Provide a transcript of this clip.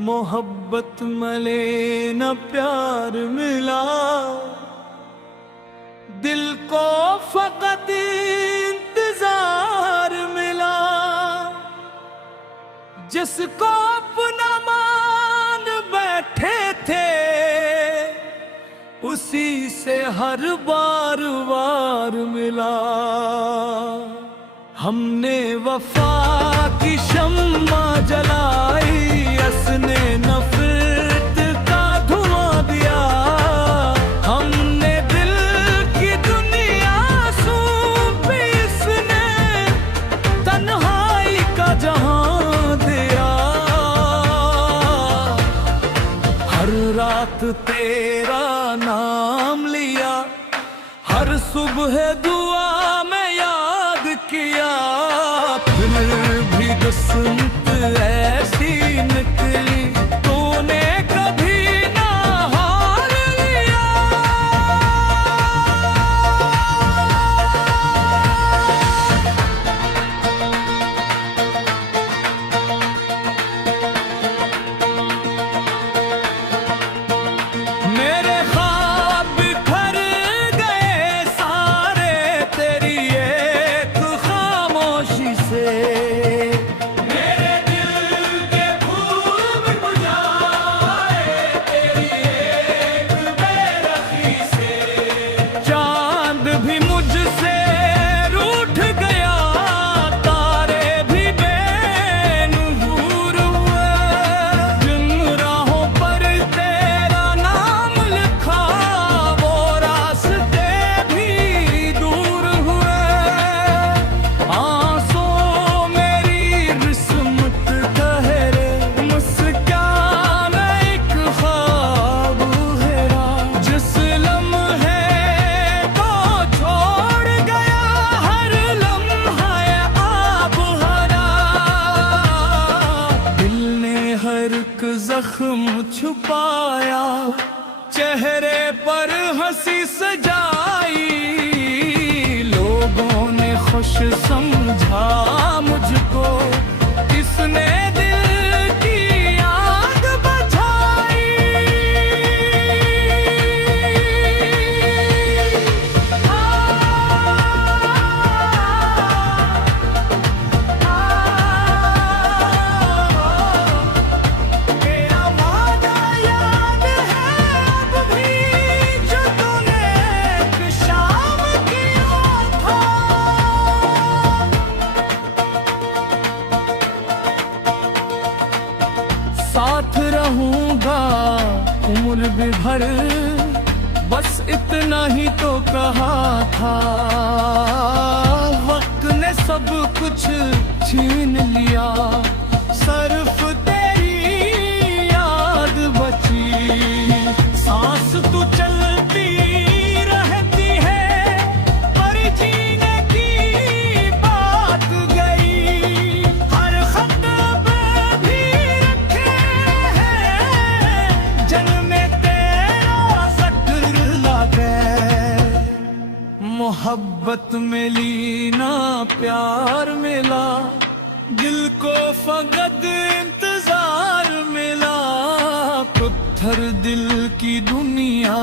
मोहब्बत मले न प्यार मिला, दिल को फकत इंतजार मिला। जिसको अपना मान बैठे थे, उसी से हर बार वार मिला। हमने वफा की शम्मा जलाई, असने नफरत का धुआं दिया। हमने दिल की दुनिया सौंपी, इसने तन्हाई का जहां दिया। हर रात तेरा नाम लिया, हर सुबह दुआ में याद किया। फिर भी किस्मत ऐसी निकली, तूने कभी ना हार लिया। मेरे ख्वाब बिखर गए सारे, तेरी एक खामोशी से। मेरे दिल के फूल मुरझाए, तेरी एक बेरखी से। चांद भी मुझसे रूठ गया, तारे भी बेनूर हुए। जिन राहों पर तेरा नाम लिखा, वो रास्ते भी दूर हुए। आंसू मेरी किस्मत ठहरे, मुस्कान एक ख्वाब हेरा। जिस लम्हे को छोड़ गया, हर लम्हा आब हरा। दिल ने हर एक जख्म छुपाया, चेहरे पर हंसी सजाई। लोगों ने खुश समझा मुझको, किसने दिल की आग बुझाई। तेरा वादा याद है अब भी, जो तूने एक शाम किया था। साथ रहूंगा उम्र भी भर, बस इतना ही तो कहा था। वक्त ने सब कुछ छीन लिया, सिर्फ तेरी याद बची। सांस तू चलती रहती है, पर जीने की बात गई। हर खत भी रखे हैं, जन्म तेरा ज़िक्र लगे। मोहब्बत मिली ना प्यार मिला, दिल को फकत इंतजार मिला। पत्थर दिल की दुनिया